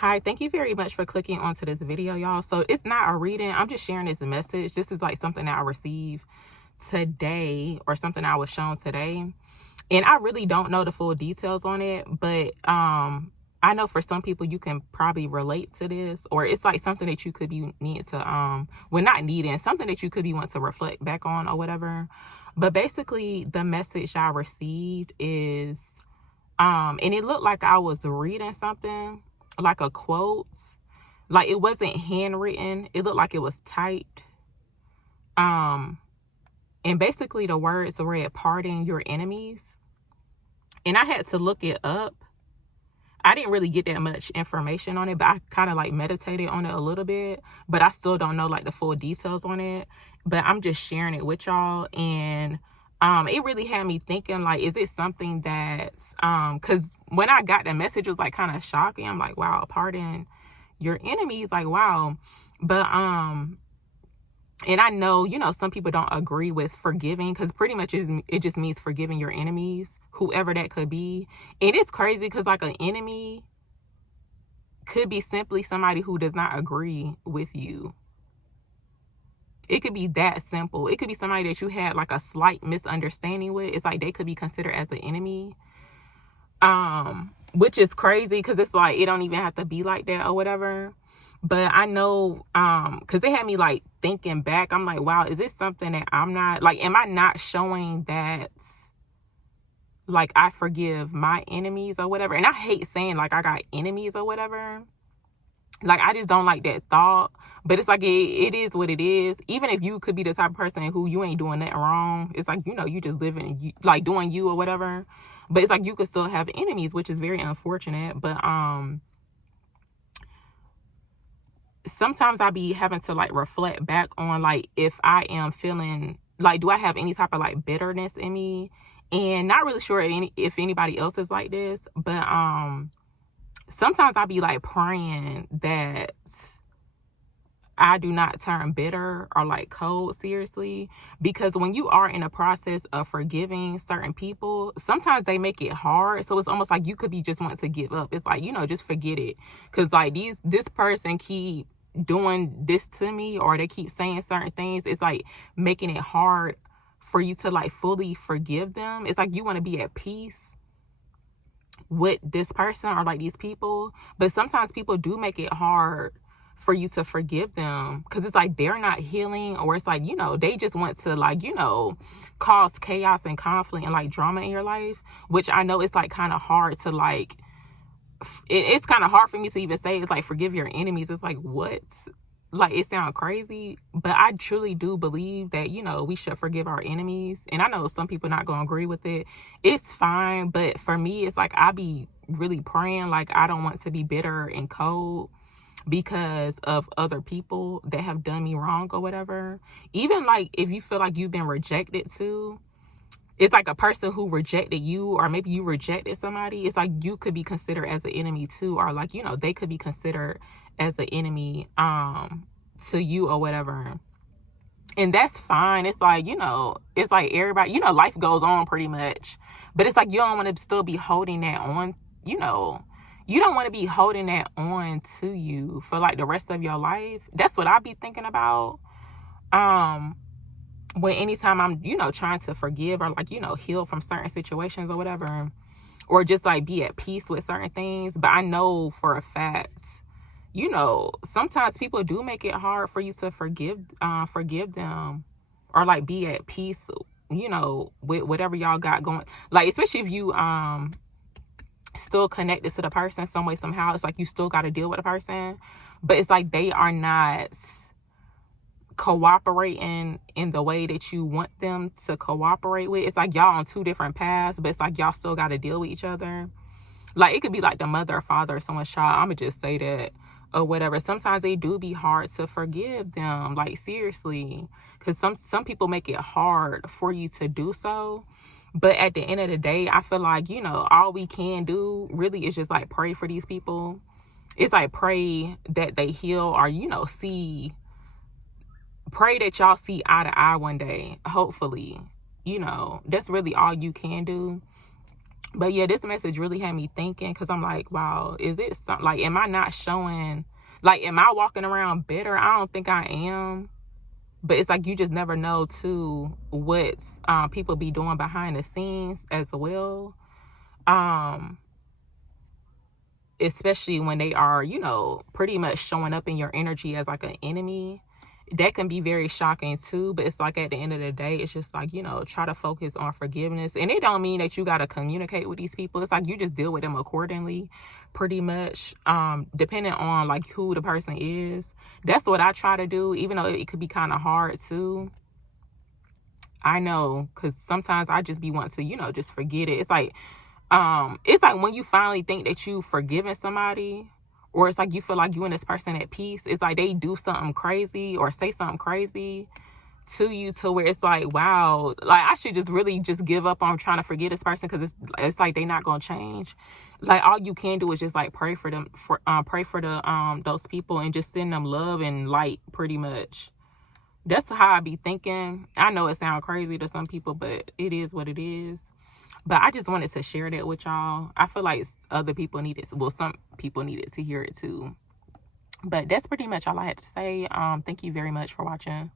Hi, thank you very much for clicking onto this video, y'all. So it's not a reading. I'm just sharing this message. This is like something that I received today or something I was shown today. And I really don't know the full details on it, but I know for some people you can probably relate to this, or it's like something that you could be needing to well, not needing, something that you could be wanting to reflect back on or whatever. But basically the message I received is and it looked like I was reading something, like a quote. Like it wasn't handwritten. It looked like it was typed. Um, and basically the words read, "Pardon your enemies." And I had to look it up. I didn't really get that much information on it, but I kind of like meditated on it a little bit, but I still don't know like the full details on it. But I'm just sharing it with y'all. And it really had me thinking, like, is it something that's because when I got the message, it was like kind of shocking. I'm like, wow, pardon your enemies, like, wow. But and I know, some people don't agree with forgiving, because pretty much it just means forgiving your enemies, whoever that could be. And it's crazy because like an enemy could be simply somebody who does not agree with you. It could be that simple. It could be somebody that you had like a slight misunderstanding with. It's like they could be considered as an enemy. Which is crazy because it's like it don't even have to be like that or whatever. But I know, because they had me like thinking back. I'm like, wow, is this something that I'm not like, am I not showing that like I forgive my enemies or whatever? And I hate saying like I got enemies or whatever. Like, I just don't like that thought. But it's like, it is what it is. Even if you could be the type of person who you ain't doing nothing wrong, it's like, you just living, like doing you or whatever. But it's like you could still have enemies, which is very unfortunate. But sometimes I be having to like reflect back on like if I am feeling like, do I have any type of like bitterness in me? And not really sure if anybody else is like this, but sometimes I'll be like praying that I do not turn bitter or like cold, seriously, because when you are in a process of forgiving certain people, sometimes they make it hard. So it's almost like you could be just wanting to give up. It's like, just forget it. Cause like this person keep doing this to me, or they keep saying certain things. It's like making it hard for you to like fully forgive them. It's like you want to be at peace with this person or like these people, but sometimes people do make it hard for you to forgive them because it's like they're not healing, or it's like they just want to like cause chaos and conflict and like drama in your life, which I know it's like kind of hard to like it's kind of hard for me to even say. It's like forgive your enemies. It's like, what? Like, it sounds crazy, but I truly do believe that, we should forgive our enemies. And I know some people not going to agree with it. It's fine. But for me, it's like I be really praying, like, I don't want to be bitter and cold because of other people that have done me wrong or whatever. Even like if you feel like you've been rejected too, it's like a person who rejected you, or maybe you rejected somebody. It's like you could be considered as an enemy too, or like, they could be considered as an enemy to you or whatever. And that's fine. It's like, it's like everybody, life goes on pretty much. But it's like you don't want to still be holding that on, you don't want to be holding that on to you for like the rest of your life. That's what I be thinking about. When anytime I'm, trying to forgive or like, heal from certain situations or whatever, or just like be at peace with certain things. But I know for a fact, sometimes people do make it hard for you to forgive them or like be at peace, with whatever y'all got going. Like, especially if you still connected to the person some way, somehow. It's like you still got to deal with the person, but it's like they are not cooperating in the way that you want them to cooperate with. It's like y'all on two different paths, but it's like y'all still got to deal with each other. Like, it could be like the mother or father or someone's child. I'm gonna just say that or whatever. Sometimes they do be hard to forgive them, like, seriously, because some people make it hard for you to do so. But at the end of the day, I feel like, all we can do really is just like pray for these people. It's like pray that they heal, or pray that y'all see eye to eye one day, hopefully. That's really all you can do. But yeah, this message really had me thinking, because I'm like, wow, is it something like, am I not showing, like, am I walking around bitter? I don't think I am. But it's like you just never know too what people be doing behind the scenes as well. Especially when they are, you know, pretty much showing up in your energy as like an enemy. That can be very shocking too. But it's like at the end of the day, it's just like, you know, try to focus on forgiveness. And it don't mean that you got to communicate with these people. It's like you just deal with them accordingly, pretty much, depending on like who the person is. That's what I try to do, even though it could be kind of hard too. I know, because sometimes I just be wanting to, you know, just forget it. It's like when you finally think that you've forgiven somebody, or it's like you feel like you and this person at peace, it's like they do something crazy or say something crazy to you, to where it's like, wow, like I should just really just give up on trying to forget this person, because it's like they're not gonna change. Like all you can do is just like pray for them, pray for the those people, and just send them love and light, pretty much. That's how I be thinking. I know it sounds crazy to some people, but it is what it is. But I just wanted to share that with y'all. I feel like other people need it. Well, some people needed to hear it too. But that's pretty much all I had to say. Thank you very much for watching.